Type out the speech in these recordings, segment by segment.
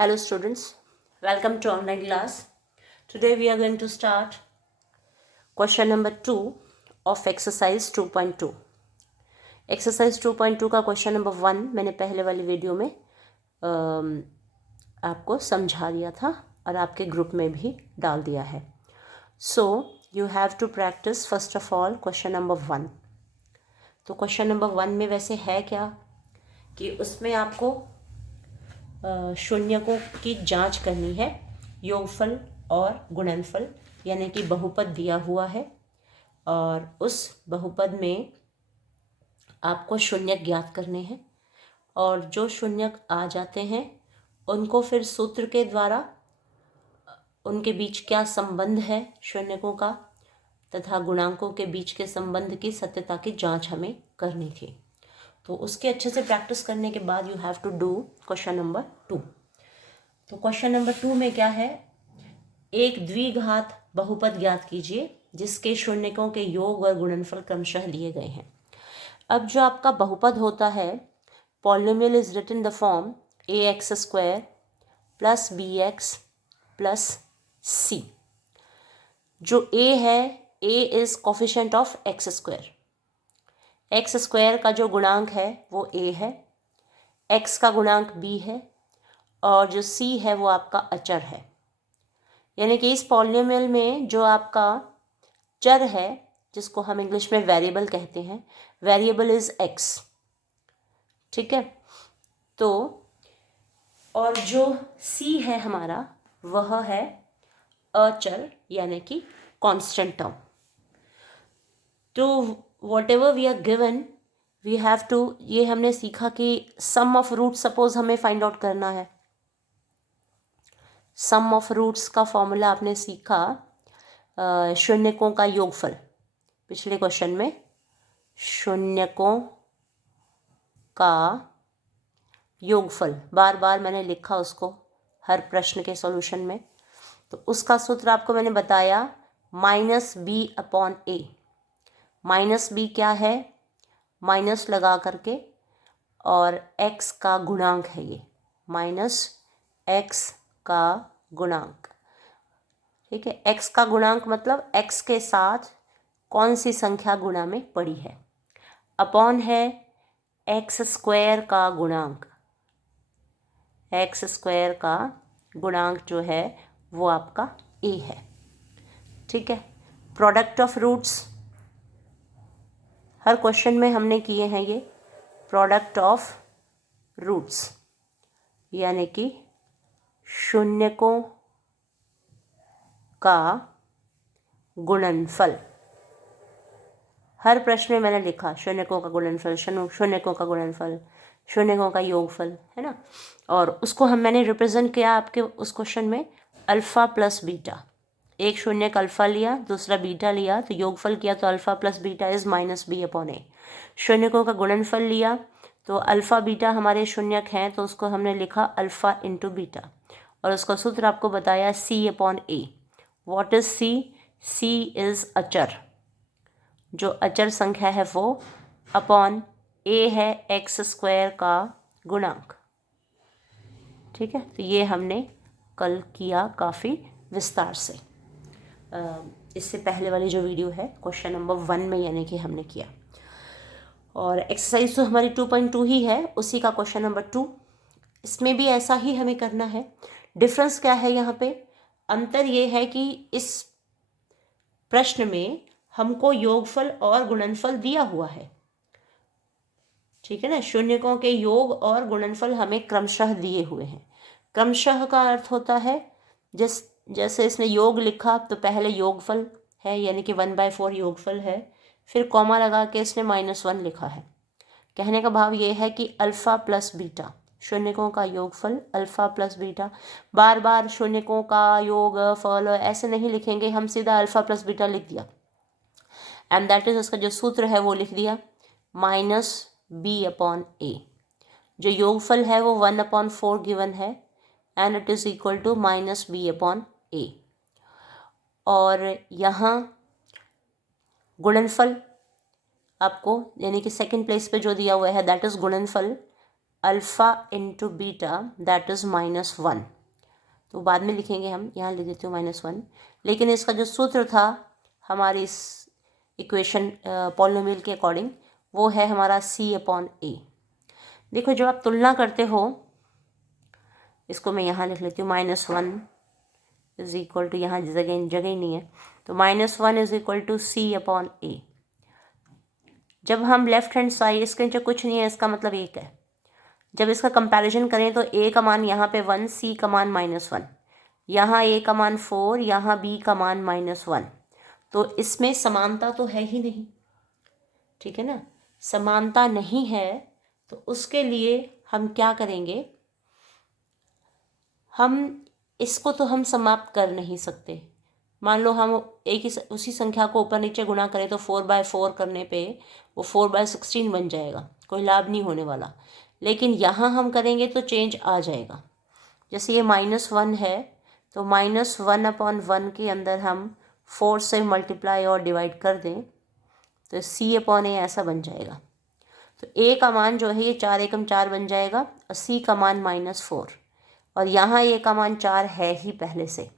Hello students, welcome to online class. Today we are going to start question number 2 of exercise 2.2. Exercise 2.2 का question number 1 मैंने पहले वाली video में आपको समझा दिया था और आपके ग्रुप में भी डाल दिया है. So you have to practice first of all question number 1. तो question number 1 में वैसे है क्या कि उसमें आपको शून्यकों की जांच करनी है. योगफल और गुणनफल यानी कि बहुपद दिया हुआ है और उस बहुपद में आपको शून्यक ज्ञात करने हैं और जो शून्यक आ जाते हैं उनको फिर सूत्र के द्वारा उनके बीच क्या संबंध है शून्यकों का तथा गुणांकों के बीच के संबंध की सत्यता की जांच हमें करनी थी. तो उसके अच्छे से प्रैक्टिस करने के बाद you have to do question number 2. तो क्वेश्चन नंबर 2 में क्या है, एक द्विघात बहुपद ज्ञात कीजिए जिसके शून्यकों के योग और गुणनफल क्रमशः दिए गए हैं. अब जो आपका बहुपद होता है, polynomial is written in the form ax² plus bx plus c. जो a है, a is coefficient of x². x² का जो गुणांक है वो a है, x का गुणांक b है और जो c है वो आपका अचर है. यानी कि इस पॉलिनोमियल में जो आपका चर है जिसको हम इंग्लिश में वेरिएबल कहते हैं, वेरिएबल इज x. ठीक है. तो और जो c है हमारा वह है अचर यानी कि कांस्टेंट टर्म. तो whatever we are given we have to, ये हमने सीखा कि सम ऑफ रूट सपोज हमें फाइंड आउट करना है. सम ऑफ रूट्स का फॉर्मूला आपने सीखा शून्यकों का योगफल पिछले क्वेश्चन में. शून्यकों का योगफल बार बार मैंने लिखा उसको हर प्रश्न के सॉल्यूशन में. तो उसका सूत्र आपको मैंने बताया -b/a. -b क्या है, माइनस लगा करके और x का गुणांक है ये, -x का गुणांक. ठीक है. x का गुणांक मतलब x के साथ कौन सी संख्या गुणा में पड़ी है, अपॉन है x² का गुणांक. x² का गुणांक जो है वो आपका a है. ठीक है. प्रोडक्ट ऑफ रूट्स हर क्वेश्चन में हमने किए हैं ये. प्रोडक्ट ऑफ रूट्स यानी कि शून्यकों का गुणनफल. हर प्रश्न में मैंने लिखा शून्यकों का गुणनफल, शून्यकों का गुणनफल, शून्यकों का योगफल, है ना. और उसको मैंने रिप्रेजेंट किया आपके उस क्वेश्चन में अल्फ़ा प्लस बीटा. एक शून्यक अल्फ़ा लिया, दूसरा बीटा लिया, तो योगफल किया तो alpha plus beta is -b/a. शून्यकों का गुणनफल लिया तो अल्फ़ा बीटा हमारे शून्यक हैं तो उसको हमने लिखा अल्फ़ा इंटू बीटा और उसका सूत्र आपको बताया c/a. What is c? c is अचर. जो अचर संख्या है वो अपॉन a है x² का गुणांक. ठीक है. तो ये हमने कल किया काफ़ी विस्तार से. इससे पहले वाली जो वीडियो है क्वेश्चन नंबर 1 में यानी कि हमने किया. और एक्सरसाइज तो हमारी 2.2 ही है, उसी का क्वेश्चन नंबर 2. इसमें भी ऐसा ही हमें करना है. डिफरेंस क्या है यहाँ पे, अंतर ये है कि इस प्रश्न में हमको योगफल और गुणनफल दिया हुआ है. ठीक है ना. शून्यकों के योग और गुणनफल हमें क्रमशः दिए हुए हैं. क्रमशः का अर्थ होता है जैसे इसने योग लिखा तो पहले योगफल है यानी कि 1/4 योगफल है, फिर कॉमा लगा के इसने -1 लिखा है. कहने का भाव ये है कि अल्फ़ा प्लस बीटा, शून्यकों का योगफल अल्फ़ा प्लस बीटा. बार बार शून्यकों का योग फल ऐसे नहीं लिखेंगे, हम सीधा अल्फ़ा प्लस बीटा लिख दिया एंड दैट इज उसका जो सूत्र है वो लिख दिया -b/a. जो योगफल है वो 1/4 गिवन है and it is equal to -b/a. और यहाँ गुणनफल आपको यानी कि सेकंड प्लेस पे जो दिया हुआ है दैट इज़ गुणनफल alpha into beta that is -1। तो बाद में लिखेंगे हम, यहाँ लिख देती हूँ -1। लेकिन इसका जो सूत्र था हमारी इस इक्वेशन पॉलिनोमियल के अकॉर्डिंग, वो है हमारा C/A। देखो जब आप तुलना करते हो, इसको मैं यहाँ लिख लेती हूँ, -1 इज इक्वल टू, यहाँ जगह ही नहीं है, तो -1 इज इक्वल टू C/A। जब हम लेफ्ट हैंड साइड, इसके नीचे कुछ नहीं है, इसका मतलब 1 है। जब इसका कंपैरिजन करें तो A का मान यहाँ पे 1, C का मान -1, यहाँ A का मान 4, यहाँ B का मान -1। तो इसमें समानता तो है ही नहीं, ठीक है ना। समानता नहीं है तो उसके लिए हम क्या करेंगे, हम इसको तो हम समाप्त कर नहीं सकते। मान लो हम एक ही उसी संख्या को ऊपर नीचे गुणा करें तो 4/4 करने पे वो 4/16 बन जाएगा, कोई लाभ नहीं होने वाला। लेकिन यहाँ हम करेंगे तो चेंज आ जाएगा। जैसे ये -1 है तो -1/1 के अंदर हम 4 से मल्टीप्लाई और डिवाइड कर दें तो C/A ऐसा बन जाएगा। तो A का मान जो है ये 4 एकम 4 बन जाएगा और C का मान -4, और यहाँ A का मान 4 है ही पहले से,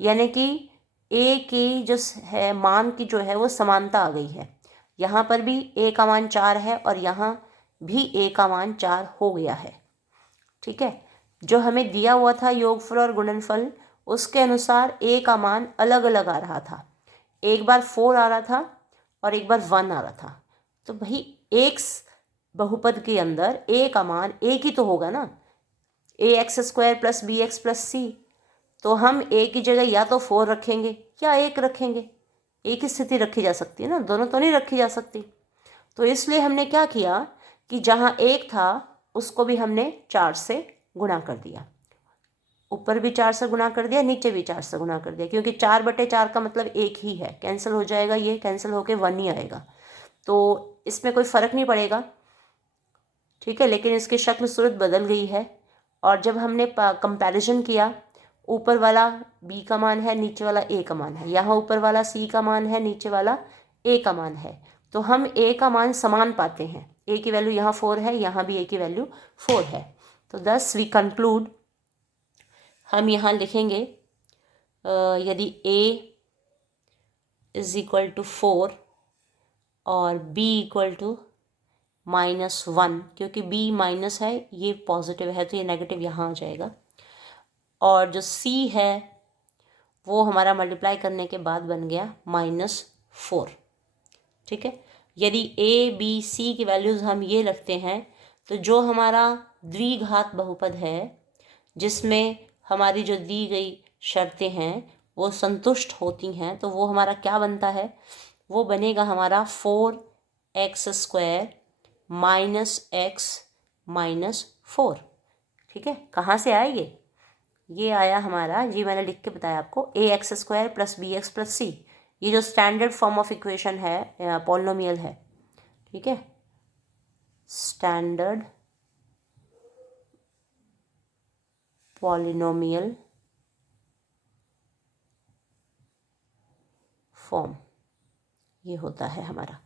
यानी कि A की जो है मान की जो है वो समानता आ गई है। यहाँ पर भी A का मान 4 है और यहाँ भी A का मान 4 हो गया है, ठीक है। जो हमें दिया हुआ था योगफल और गुणनफल, उसके अनुसार A का मान अलग अलग आ रहा था। एक बार 4 आ रहा था और एक बार 1 आ रहा था। तो भाई एक बहुपद के अंदर A का मान एक ही तो होगा ना, ax² + bx + c। तो हम A की जगह या तो 4 रखेंगे या 1 रखेंगे। एक ही स्थिति रखी जा सकती है ना, दोनों तो नहीं रखी जा सकती। तो इसलिए हमने क्या किया कि जहाँ 1 था उसको भी हमने 4 से गुणा कर दिया, ऊपर भी 4 से गुणा कर दिया, नीचे भी 4 से गुणा कर दिया, क्योंकि 4/4 का मतलब 1 ही है। कैंसिल हो जाएगा, ये कैंसिल होके 1 ही आएगा, तो इसमें कोई फ़र्क नहीं पड़ेगा, ठीक है। लेकिन इसकी शक्ल सूरत बदल गई है। और जब हमने कंपैरिजन किया, ऊपर वाला B का मान है, नीचे वाला A का मान है, यहाँ ऊपर वाला C का मान है, नीचे वाला A का मान है, तो हम A का मान समान पाते हैं। A की वैल्यू यहाँ 4 है, यहाँ भी A की वैल्यू 4 है। तो दस वी कंक्लूड, हम यहाँ लिखेंगे यदि A इज इक्वल टू 4 और B इक्वल टू -1, क्योंकि B माइनस है, ये पॉजिटिव है तो ये नेगेटिव यहाँ आ जाएगा, और जो C है वो हमारा मल्टीप्लाई करने के बाद बन गया -4, ठीक है। यदि A B C की वैल्यूज़ हम ये रखते हैं तो जो हमारा द्विघात बहुपद है, जिसमें हमारी जो दी गई शर्तें हैं वो संतुष्ट होती हैं, तो वो हमारा क्या बनता है, वो बनेगा हमारा 4x² -x -4, ठीक है। कहाँ से आए ये आया हमारा, ये मैंने लिख के बताया आपको, ax² + bx + c। ये जो स्टैंडर्ड फॉर्म ऑफ इक्वेशन है, पॉलिनोमियल है, ठीक है, स्टैंडर्ड पॉलिनोमियल फॉर्म ये होता है हमारा।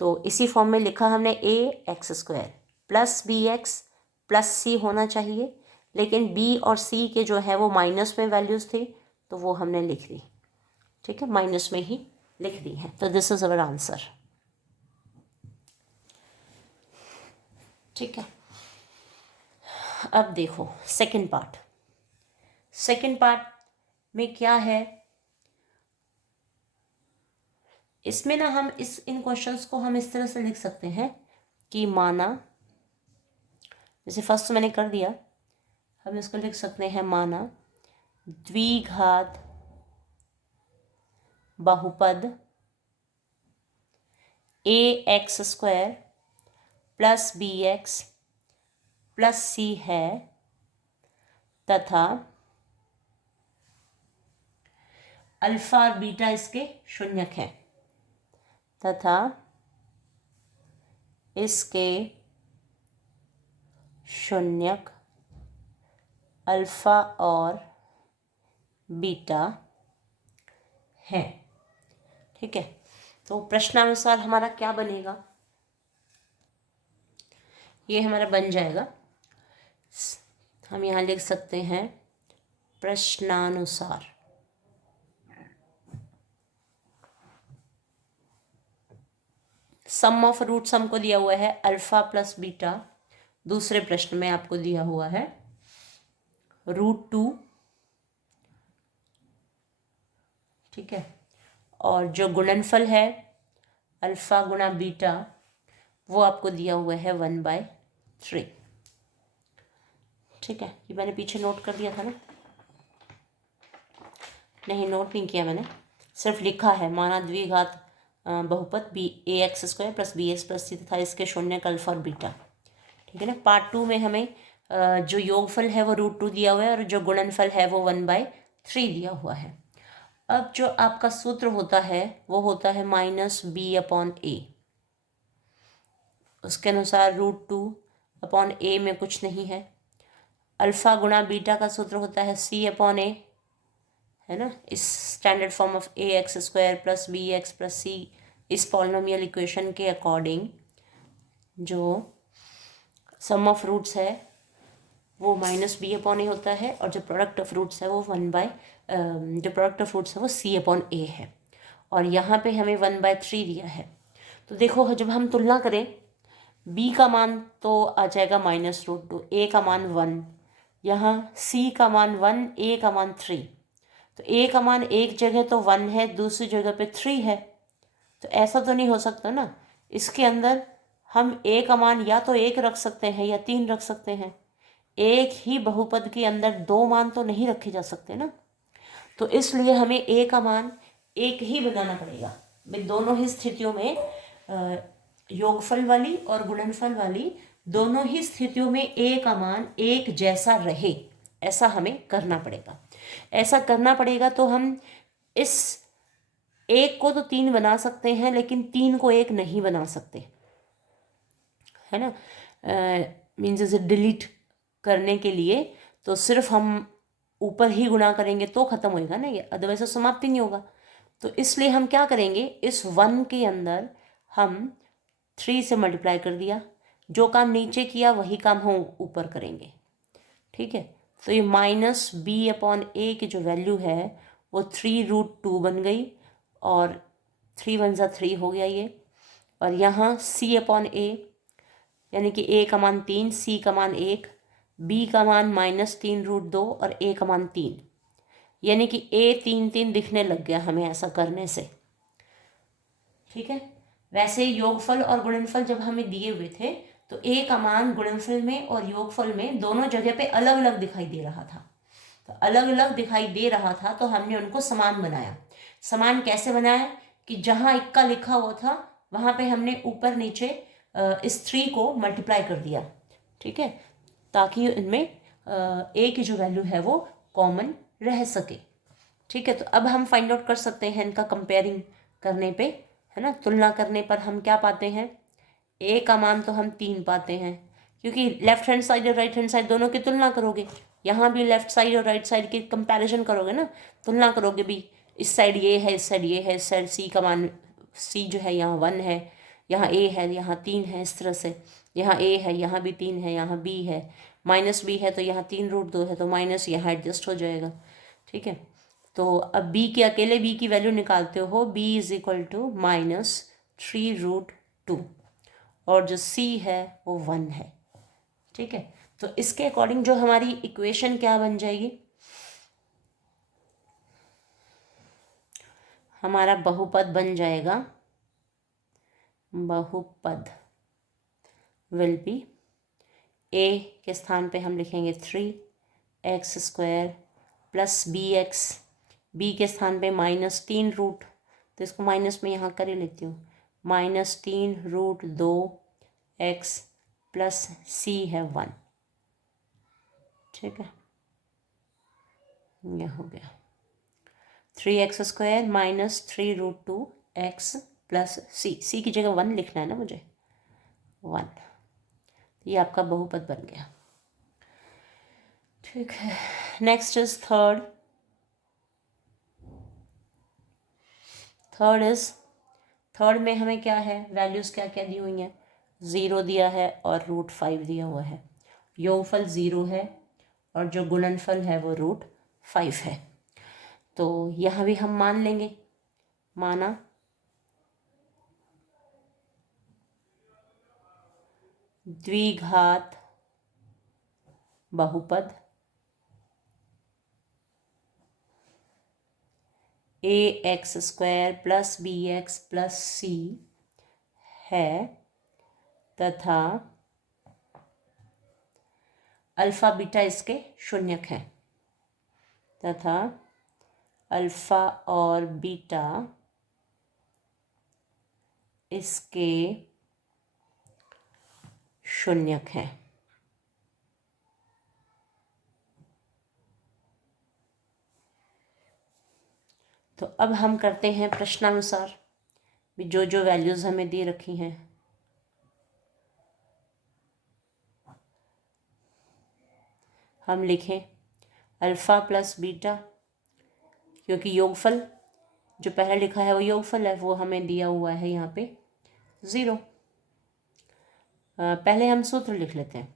तो इसी फॉर्म में लिखा हमने ax² + bx + c होना चाहिए, लेकिन b और c के जो है वो माइनस में वैल्यूज़ थी तो वो हमने लिख दी, ठीक है, माइनस में ही लिख दी है। तो दिस इज़ अवर आंसर, ठीक है। अब देखो सेकंड पार्ट में क्या है, इसमें ना हम इन क्वेश्चंस को हम इस तरह से लिख सकते हैं कि माना, जैसे फर्स्ट मैंने कर दिया, हम इसको लिख सकते हैं माना द्विघात बहुपद ax² + bx + c है तथा अल्फा और बीटा इसके शून्यक हैं, तथा इसके शून्यक अल्फा और बीटा है, ठीक है। तो प्रश्नानुसार हमारा क्या बनेगा, ये हमारा बन जाएगा। हम यहाँ लिख सकते हैं प्रश्नानुसार। सम ऑफ रूट्स हमको दिया हुआ है अल्फा प्लस बीटा, दूसरे प्रश्न में आपको दिया हुआ है √2, ठीक है। और जो गुणनफल है अल्फा गुणा बीटा वो आपको दिया हुआ है 1/3, ठीक है। ये मैंने पीछे नोट कर दिया था ना? नहीं, नोट नहीं किया मैंने, सिर्फ लिखा है माना द्विघात बहुपद ax² + bx + c तथा इसके शून्यक अल्फा और बीटा, ठीक है ना। पार्ट 2 में हमें जो योगफल है वो √2 दिया हुआ है और जो गुणनफल है वो 1/3 दिया हुआ है। अब जो आपका सूत्र होता है वो होता है -b/a। उसके अनुसार √2/a में कुछ नहीं है। अल्फ़ा गुणा बीटा का सूत्र होता है c/a, है ना। इस standard form of ax² + bx + c इस पॉलिनोमियल इक्वेशन के अकॉर्डिंग जो सम ऑफ रूट्स है वो -b/a होता है और जो प्रोडक्ट ऑफ रूट्स है वो जो प्रोडक्ट ऑफ रूट्स है वो c/a है। और यहाँ पे हमें 1/3 दिया है। तो देखो जब हम तुलना करें b का मान तो आ जाएगा -√2, a का मान 1, यहाँ c का मान 1, a का मान 3। तो a का मान एक जगह तो 1 है, दूसरी जगह पे 3 है। तो ऐसा तो नहीं हो सकता ना, इसके अंदर हम a का मान या तो 1 रख सकते हैं या 3 रख सकते हैं। एक ही बहुपद के अंदर 2 मान तो नहीं रखे जा सकते ना। तो इसलिए हमें a का मान 1 ही बनाना पड़ेगा। भाई दोनों ही स्थितियों में योगफल वाली और गुणनफल वाली दोनों ही स्थितियों में a का मान एक जैसा रहे, ऐसा हमें करना पड़ेगा। ऐसा करना पड़ेगा तो हम इस 1 को तो 3 बना सकते हैं लेकिन 3 को 1 नहीं बना सकते, है ना। मीन्स इसे डिलीट करने के लिए तो सिर्फ हम ऊपर ही गुणा करेंगे तो ख़त्म होएगा ना ये, अदरवाइज तो समाप्ति नहीं होगा। तो इसलिए हम क्या करेंगे, इस 1 के अंदर हम 3 से मल्टीप्लाई कर दिया, जो काम नीचे किया वही काम हम ऊपर करेंगे, ठीक है। तो ये -b/a की जो वैल्यू है वो 3√2 बन गई और 3 × 1 = 3 हो गया ये। और यहाँ c/a यानी कि a का मान 3, c का मान 1, b का मान -3√2 और a का मान 3, यानी कि a 3 दिखने लग गया हमें ऐसा करने से, ठीक है। वैसे योगफल और गुणनफल जब हमें दिए हुए थे तो a का मान गुणनफल में और योगफल में दोनों जगह पे अलग अलग दिखाई दे रहा था। तो अलग अलग दिखाई दे रहा था तो हमने उनको समान बनाया। समान कैसे बनाया कि जहाँ इक्का लिखा हुआ था वहाँ पे हमने ऊपर नीचे इस 3 को मल्टीप्लाई कर दिया, ठीक है, ताकि इनमें a की जो वैल्यू है वो कॉमन रह सके, ठीक है। तो अब हम फाइंड आउट कर सकते हैं इनका कंपेयरिंग करने पे, है ना। तुलना करने पर हम क्या पाते हैं, a का मान तो हम 3 पाते हैं, क्योंकि लेफ्ट हैंड साइड और राइट हैंड साइड दोनों की तुलना करोगे, यहाँ भी लेफ्ट साइड और राइट साइड की कंपैरिजन करोगे ना, तुलना करोगे भी, इस साइड ये है, इस साइड ये है, इस साइड c का मान, c जो है यहाँ 1 है, यहाँ a है, यहाँ 3 है, इस तरह से यहाँ a है, यहाँ भी 3 है, यहाँ b है, -b है तो यहाँ 3√2 है तो माइनस यहाँ एडजस्ट हो जाएगा, ठीक है। तो अब b के अकेले b की वैल्यू निकालते हो, b = -3√2 और जो c है वो 1 है, ठीक है। तो इसके अकॉर्डिंग जो हमारी इक्वेशन क्या बन जाएगी, हमारा बहुपद बन जाएगा, बहुपद विल बी a के स्थान पे हम लिखेंगे 3x² + bx, b के स्थान पे -3 रूट, तो इसको माइनस में यहाँ कर ही लेती हूँ, -3√2x + c है 1, ठीक है। यह हो गया 3x² - 3√2x + c की जगह 1 लिखना है ना मुझे, 1। ये आपका बहुपद बन गया, ठीक है। नेक्स्ट इज थर्ड में हमें क्या है, वैल्यूज़ क्या क्या दी हुई हैं, 0 दिया है और √5 दिया हुआ है। योगफल 0 है और जो गुणनफल है वो √5 है। तो यहाँ भी हम मान लेंगे, माना द्विघात बहुपद ax² + bx + c है तथा अल्फ़ा बीटा इसके शून्यक हैं, तथा अल्फ़ा और बीटा इसके शून्यक हैं। तो अब हम करते हैं प्रश्नानुसार भी जो जो वैल्यूज़ हमें दे रखी हैं। हम लिखें अल्फ़ा + बीटा, क्योंकि योगफल जो पहले लिखा है वो योगफल है, वो हमें दिया हुआ है यहाँ पे 0। पहले हम सूत्र लिख लेते हैं।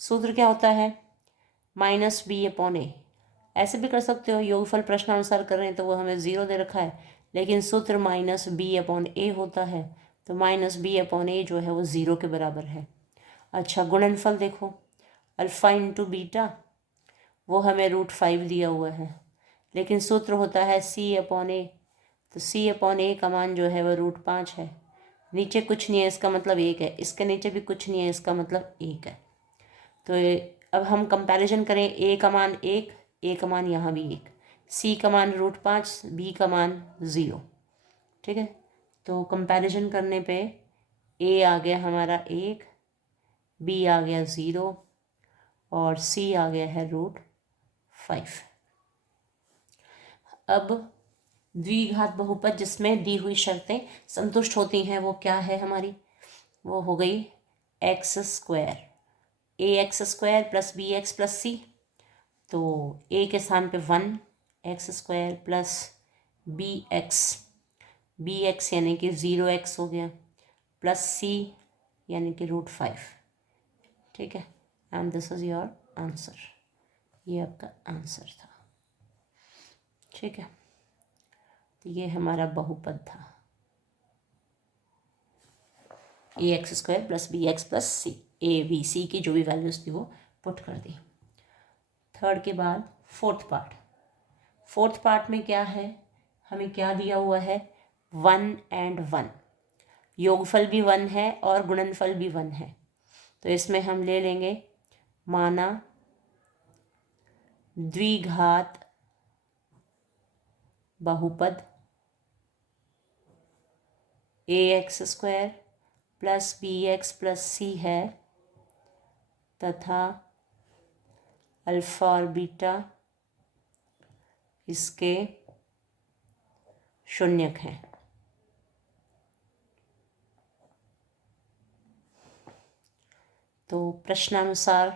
सूत्र क्या होता है? -b/a। ऐसे भी कर सकते हो, योगफल प्रश्नानुसार कर रहे हैं तो वो हमें 0 दे रखा है, लेकिन सूत्र -b/a होता है, तो -b/a जो है वो 0 के बराबर है। अच्छा, गुणनफल देखो, अल्फ़ा × बीटा वो हमें √5 दिया हुआ है, लेकिन सूत्र होता है c/a, तो c/a का मान जो है वो √5 है। नीचे कुछ नहीं है, इसका मतलब 1 है, इसके नीचे भी कुछ नहीं है, इसका मतलब 1 है। तो अब हम कंपैरिजन करें, a का मान 1, a का मान यहाँ भी 1, c का मान √5, b का मान 0। ठीक है, तो कंपैरिजन करने पे a आ गया हमारा 1, b आ गया 0 और c आ गया है √5। अब द्विघात बहुपद जिसमें दी हुई शर्तें संतुष्ट होती हैं वो क्या है हमारी? वो हो गई x², ax² + bx + c। तो a के स्थान पे 1, x² + bx यानी कि 0x हो गया, + c यानी कि √5। ठीक है, and this is your answer. ये आपका आंसर था। ठीक है, तो ये हमारा बहुपद था ax² + bx + c। a b c की जो भी वैल्यूज़ थी वो पुट कर दी। थर्ड के बाद फोर्थ पार्ट। फोर्थ पार्ट में क्या है, हमें क्या दिया हुआ है? 1 और 1, योगफल भी 1 है और गुणनफल भी 1 है। तो इसमें हम ले लेंगे, माना द्विघात बहुपद ax² + bx + c है तथा अल्फ़ा और बीटा इसके शून्यक हैं। तो प्रश्नानुसार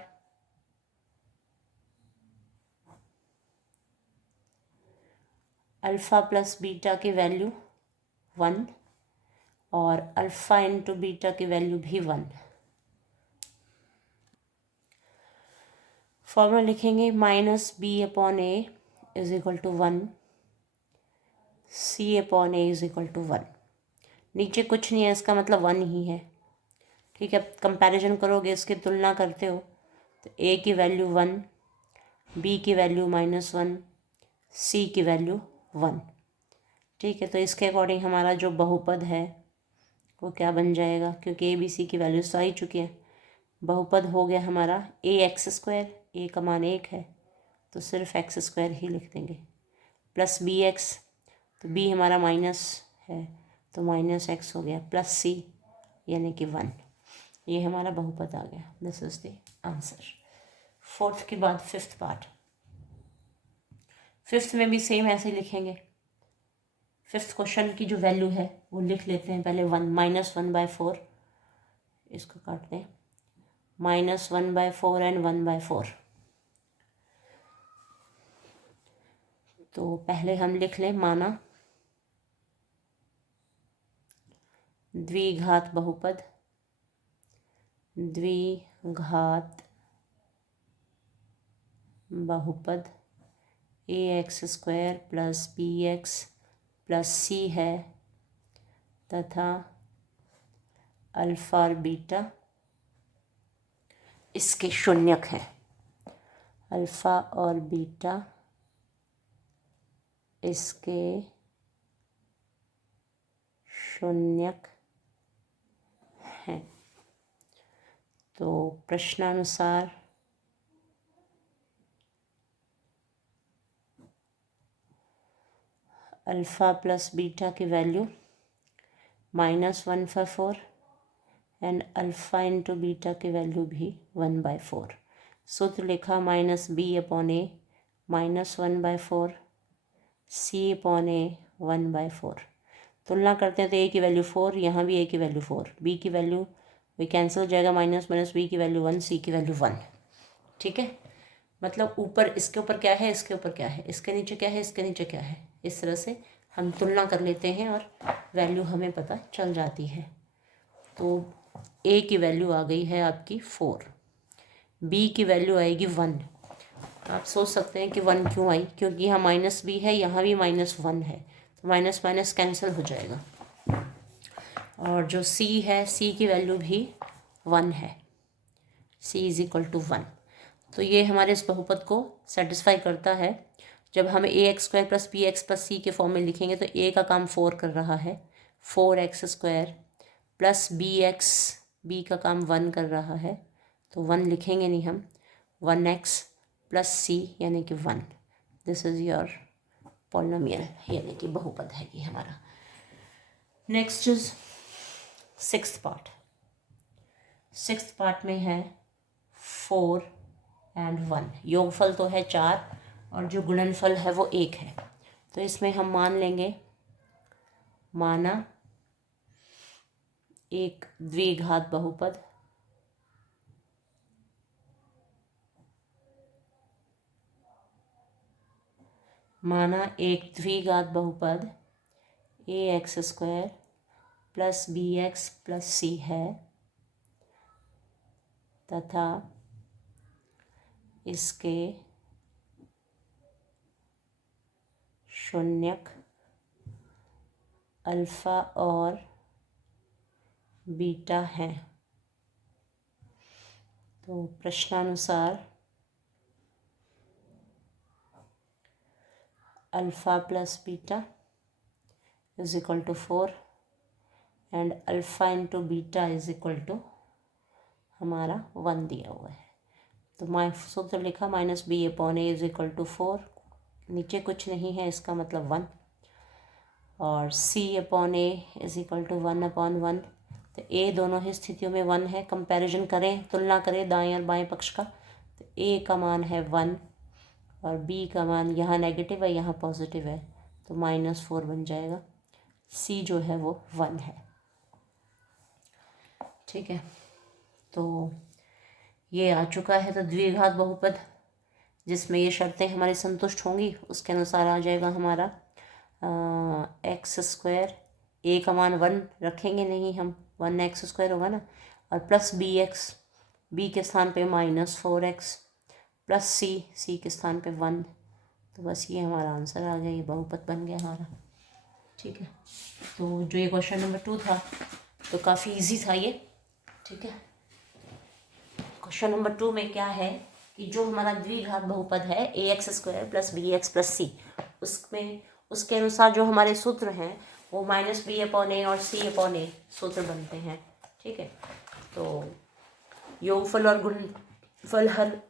अल्फ़ा + बीटा की वैल्यू 1 और अल्फ़ा × बीटा की वैल्यू भी 1। फॉर्मूला लिखेंगे, -b/a = 1, c/a = 1। नीचे कुछ नहीं है, इसका मतलब 1 ही है। ठीक है, कंपैरिजन करोगे, इसकी तुलना करते हो तो a की वैल्यू 1, b की वैल्यू -1, c की वैल्यू 1। ठीक है, तो इसके अकॉर्डिंग हमारा जो बहुपद है वो क्या बन जाएगा, क्योंकि a b c की वैल्यूज तो आ ही चुकी है। बहुपद हो गया हमारा ax², a का मान 1 है तो सिर्फ x² ही लिख देंगे, + bx, तो b हमारा माइनस है तो -x हो गया, + c यानी कि 1। ये हमारा बहुपद आ गया। This is the answer. Fourth के बाद फिफ्थ पार्ट। फिफ्थ में भी सेम ऐसे लिखेंगे। फिफ्थ क्वेश्चन की जो वैल्यू है वो लिख लेते हैं पहले, 1 -1/4, इसको काट दें, -1/4 एंड 1/4। तो पहले हम लिख लें, माना द्विघात बहुपद, द्विघात बहुपद ax² plus bx plus c है तथा अल्फ़ा और बीटा इसके शून्यक हैं। अल्फ़ा और बीटा इसके शून्यक हैं। तो प्रश्नानुसार अल्फ़ा प्लस बीटा की value -1/4 and alpha into beta की वैल्यू भी 1/4। सूत्र लिखा -b/a -1/4 c/a 1/4। तुलना करते हैं तो a की वैल्यू 4, यहाँ भी a की वैल्यू 4, b की वैल्यू भी कैंसिल हो जाएगा, -b की वैल्यू 1, c की वैल्यू 1। ठीक है, मतलब ऊपर इसके ऊपर क्या है, इसके ऊपर क्या है, इसके नीचे क्या है, इसके नीचे क्या है, इस तरह से हम तुलना कर लेते हैं और वैल्यू हमें पता चल जाती है। तो a की वैल्यू आ गई है आपकी 4, b की वैल्यू आएगी 1। आप सोच सकते हैं कि 1 क्यों आई, क्योंकि यहाँ -b है, यहाँ भी -1 है, तो माइनस माइनस कैंसिल हो जाएगा। और जो c है, c की वैल्यू भी 1 है, c = 1। तो ये हमारे इस बहुपद को सेटिस्फाई करता है। जब हम ax² plus bx plus c के फॉर्म में लिखेंगे तो a का काम 4 कर रहा है, 4x² प्लस bx, b का काम 1 कर रहा है, तो 1 लिखेंगे नहीं हम, 1x प्लस c यानी कि 1। दिस इज़ योर पॉलिनोमियल, यानी कि बहुपद है ये हमारा। Next is 6th part. 6th part में है 4 एंड 1। योगफल तो है 4 और जो गुणनफल है वो 1 है। तो इसमें हम मान लेंगे, माना एक द्विघात बहुपद, माना एक द्विघात बहुपद ax² plus bx plus c है तथा इसके शून्यक अल्फ़ा और बीटा हैं। तो प्रश्नानुसार alpha plus beta = 4 and alpha into beta = हमारा 1 दिया हुआ है। तो सूत्र लिखा -b/a = 4, नीचे कुछ नहीं है, इसका मतलब 1, और c/a = 1/1। तो a दोनों ही स्थितियों में 1 है। कंपैरिजन करें, तुलना करें दाएं और बाएं पक्ष का, तो a का मान है 1 और b का मान यहाँ नेगेटिव है, यहाँ पॉजिटिव है, तो -4 बन जाएगा। c जो है वो 1 है। ठीक है, तो ये आ चुका है। तो द्विघात बहुपद जिसमें ये शर्तें हमारी संतुष्ट होंगी उसके अनुसार आ जाएगा हमारा x², a का मान 1 रखेंगे नहीं हम, 1x² होगा ना, और प्लस bx, b के स्थान पे -4x प्लस c के स्थान पे 1। तो बस ये हमारा आंसर आ गया, ये बहुपद बन गया हमारा। ठीक है, तो जो ये क्वेश्चन नंबर 2 था तो काफ़ी इजी था ये। ठीक है, क्वेश्चन नंबर 2 में क्या है कि जो हमारा द्विघात बहुपद है ax² plus bx plus c, उसमें उसके अनुसार जो हमारे सूत्र हैं वो -b/a और c/a सूत्र बनते हैं। ठीक है, तो योगफल और गुणनफल हर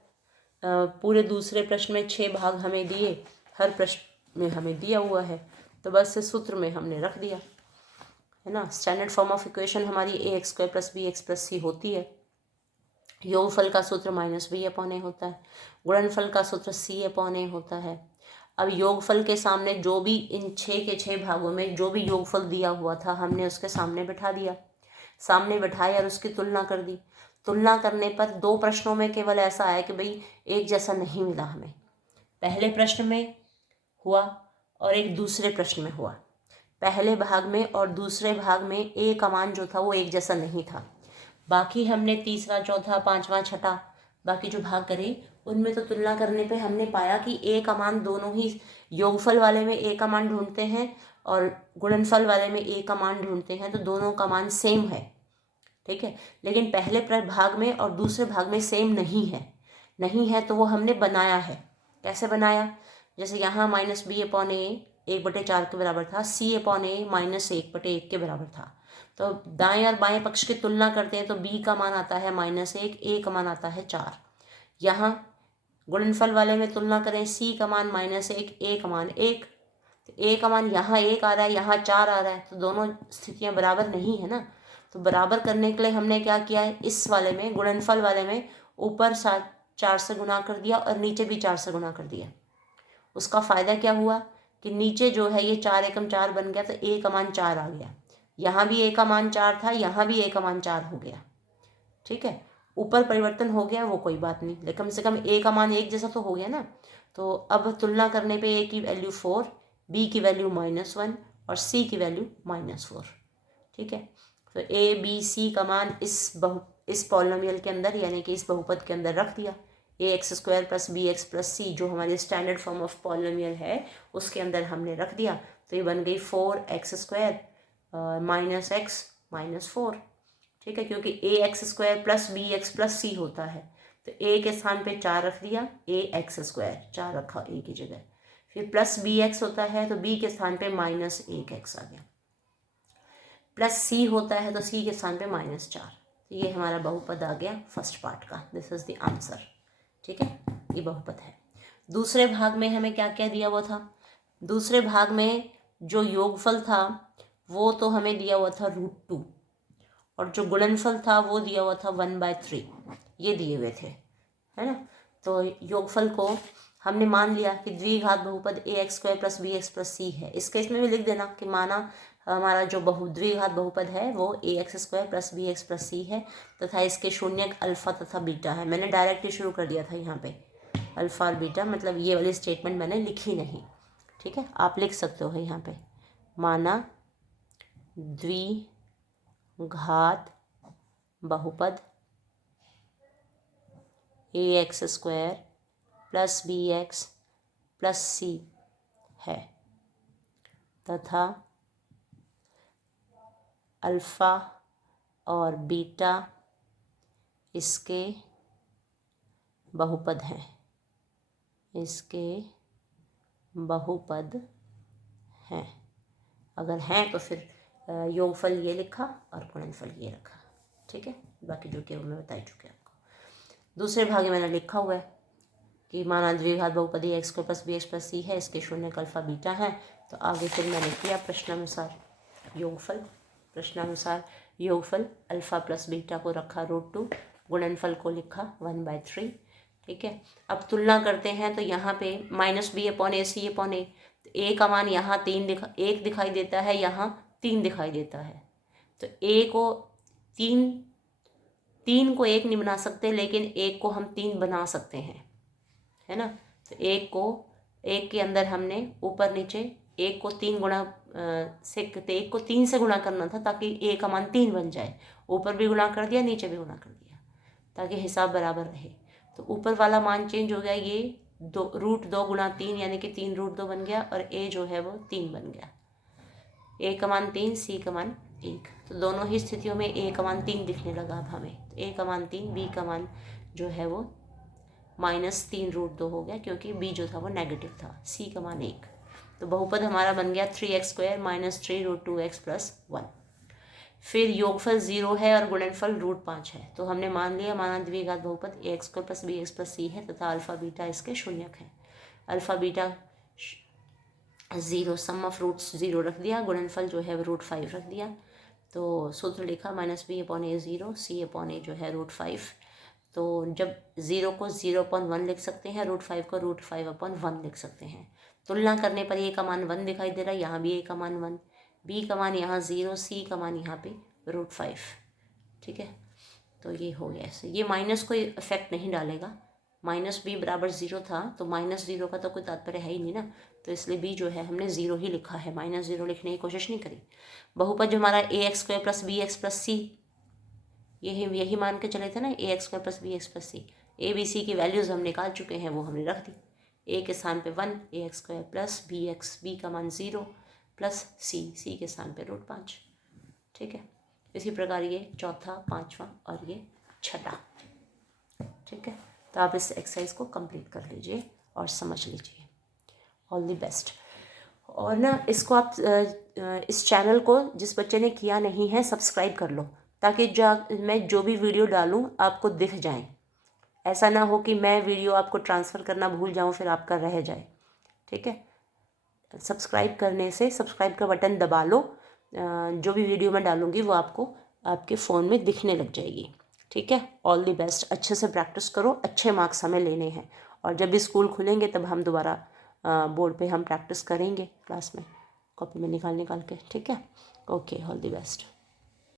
पूरे दूसरे प्रश्न में 6 भाग हमें दिए, हर प्रश्न में हमें दिया हुआ है, तो बस इस सूत्र में हमने रख दिया है ना। स्टैंडर्ड फॉर्म ऑफ इक्वेशन हमारी ax² plus bx plus c होती है। योगफल का सूत्र -b/a होता है, गुणनफल का सूत्र c/a होता है। अब योगफल के सामने जो भी इन 6 के 6 भागों में जो भी योगफल दिया हुआ था हमने उसके सामने बिठा दिया, सामने बिठाया और उसकी तुलना कर दी। तुलना करने पर 2 प्रश्नों में केवल ऐसा आया कि भाई एक जैसा नहीं मिला हमें, पहले प्रश्न में हुआ और एक दूसरे प्रश्न में हुआ। पहले भाग में और दूसरे भाग में ए का मान जो था वो एक जैसा नहीं था। बाकी हमने तीसरा, चौथा, पांचवा, छठा बाकी जो भाग करे उनमें तो तुलना करने पे हमने पाया कि ए का मान दोनों ही, योगफल वाले में ए का मान ढूंढते हैं और गुणनफल वाले में ए का मान ढूंढते हैं, तो दोनों का मान सेम है। ठीक है, लेकिन पहले भाग में और दूसरे भाग में सेम नहीं है तो वो हमने बनाया है। कैसे बनाया? जैसे यहाँ -b/a 1/4 के बराबर था, c/a -1/1 के बराबर था। तो दाएं और बाएं पक्ष की तुलना करते हैं तो b का मान आता है -1, a का मान आता है 4। यहाँ गुणनफल वाले में तुलना करें, c का मान -1, a का मान 1। तो a का मान यहाँ 1 आ रहा है, यहाँ 4 आ रहा है, तो दोनों स्थितियाँ बराबर नहीं है ना। तो बराबर करने के लिए हमने क्या किया है, इस वाले में, गुणनफल वाले में ऊपर 4 से गुणा कर दिया और नीचे भी 4 से गुणा कर दिया। उसका फ़ायदा क्या हुआ कि नीचे जो है ये 4 एकम 4 बन गया, तो a का मान 4 आ गया। यहाँ भी a का मान 4 था, यहाँ भी a का मान 4 हो गया। ठीक है, ऊपर परिवर्तन हो गया वो कोई बात नहीं, लेकिन कम से कम a का मान एक जैसा तो हो गया ना। तो अब तुलना करने पे a की वैल्यू 4, b की वैल्यू -1 और c की वैल्यू -4। ठीक है, तो a b c का मान इस पॉलिनोमियल के अंदर यानी कि इस बहुपद के अंदर रख दिया। ax² + bx + c जो हमारी स्टैंडर्ड फॉर्म ऑफ पॉलिनोमियल है उसके अंदर हमने रख दिया, तो ये बन गई 4x² -x -4। ठीक है, क्योंकि ax² + bx + c होता है, तो a के स्थान पे 4 रख दिया, ax², 4 रखा a की जगह। फिर +bx होता है तो b के स्थान पे -1x आ गया, +c होता है तो c के स्थान पे -4। तो ये हमारा बहुपद आ गया फर्स्ट पार्ट का, दिस इज द आंसर। ठीक है, ये बहुपद है। दूसरे भाग में हमें क्या क्या दिया हुआ था? दूसरे भाग में जो योगफल था वो तो हमें दिया हुआ था √2 और जो गुणनफल था वो दिया हुआ था 1/3, ये दिए हुए थे, है ना। तो योगफल को हमने मान लिया कि द्विघात बहुपद ax² + bx + c है। इस केस में भी लिख देना कि माना हमारा जो द्विघात बहुपद है वो ax² + bx + c है तथा इसके शून्यक अल्फा तथा बीटा है। मैंने डायरेक्ट ही शुरू कर दिया था यहाँ पे, अल्फा और बीटा, मतलब ये वाली स्टेटमेंट मैंने लिखी नहीं। ठीक है, आप लिख सकते हो यहाँ पे, माना द्विघात बहुपद ax² + bx + c है तथा अल्फ़ा और बीटा इसके बहुपद हैं, इसके बहुपद हैं। अगर हैं तो फिर योगफल ये लिखा और गुणनफल ये रखा। ठीक है, बाकी जो कि मैं बता चुके आपको। दूसरे भाग में मैंने लिखा हुआ है कि माना द्विघात बहुपद ax² + bx + c है, इसके शून्यक अल्फा बीटा हैं। तो आगे फिर मैंने किया प्रश्नानुसार योगफल, प्रश्नानुसार योगफल अल्फ़ा + बीटा को रखा √2, गुणनफल को लिखा 1/3। ठीक है, अब तुलना करते हैं तो यहाँ पे -b/a c/a, a का मान यहाँ 1 दिखाई देता है, यहाँ 3 दिखाई देता है। तो a को 3 को 1 नहीं बना सकते, लेकिन 1 को हम 3 बना सकते हैं, है ना। तो 1 के अंदर हमने ऊपर नीचे 1 को 3 गुणा से 1 को 3 से गुणा करना था ताकि a का मान 3 बन जाए। ऊपर भी गुणा कर दिया, नीचे भी गुणा कर दिया ताकि हिसाब बराबर रहे। तो ऊपर वाला मान चेंज हो गया, ये √2 × 3 यानी कि 3 √2 बन गया और a जो है वो 3 बन गया। a का मान 3, c का मान 1, तो दोनों ही स्थितियों में a का मान 3 दिखने लगा अब हमें। तो a का मान 3, b का मान जो है वो -3 √2 हो गया क्योंकि b जो था वो नेगेटिव था, c का मान 1। तो बहुपद हमारा बन गया 3x² - 3 √2x + 1। फिर योगफल 0 है और गुणनफल √5 है, तो हमने मान लिया माना द्विघात बहुपद ax² + bx + c है तथा अल्फा बीटा इसके शून्यक है। Alpha beta 0, sum of roots 0 रख दिया, गुणनफल जो है √5 रख दिया। तो सूत्र लिखा -b/a 0, c/a जो है √5। तो जब 0 को 0/1 लिख सकते हैं, √5 को √5/1 लिख सकते हैं। तुलना करने पर a का मान 1 दिखाई दे रहा है, यहाँ भी a का मान 1, b का मान यहाँ 0, c का मान यहाँ पे √5। ठीक है, तो ये हो गया ऐसे। ये माइनस कोई इफेक्ट नहीं डालेगा, माइनस बी बराबर 0 था, तो माइनस 0 का तो कोई तात्पर्य है ही नहीं ना, तो इसलिए बी जो है हमने 0 ही लिखा है, माइनस 0 लिखने की कोशिश नहीं करी। बहुपद जो हमारा a x square plus b x plus c, यही मान के चले थे ना, a x square plus b x plus c. A b c की वैल्यूज़ हम निकाल चुके हैं, वो हमने रख दी। ए के स्थान पे 1, a x square plus b x, b का मान 0 प्लस सी के स्थान पे √5। ठीक है, इसी प्रकार ये चौथा, पाँचवा और ये छठा। ठीक है, तो आप इस एक्सरसाइज को कंप्लीट कर लीजिए और समझ लीजिए। All the best. और ना इसको आप इस चैनल को जिस बच्चे ने किया नहीं है सब्सक्राइब कर लो, ताकि मैं जो भी वीडियो डालूँ आपको दिख जाए। ऐसा ना हो कि मैं वीडियो आपको ट्रांसफ़र करना भूल जाऊँ फिर आपका रह जाए। ठीक है, सब्सक्राइब करने से सब्सक्राइब का बटन दबा लो, जो भी वीडियो मैं डालूँगी वो आपको आपके फ़ोन में दिखने लग जाएगी। ठीक है, ऑल दी बेस्ट। अच्छे से प्रैक्टिस करो, अच्छे मार्क्स हमें लेने हैं, और जब भी स्कूल खुलेंगे तब हम दोबारा बोर्ड पे हम प्रैक्टिस करेंगे क्लास में, कॉपी में निकाल के। ठीक है, ओके, ऑल दी बेस्ट।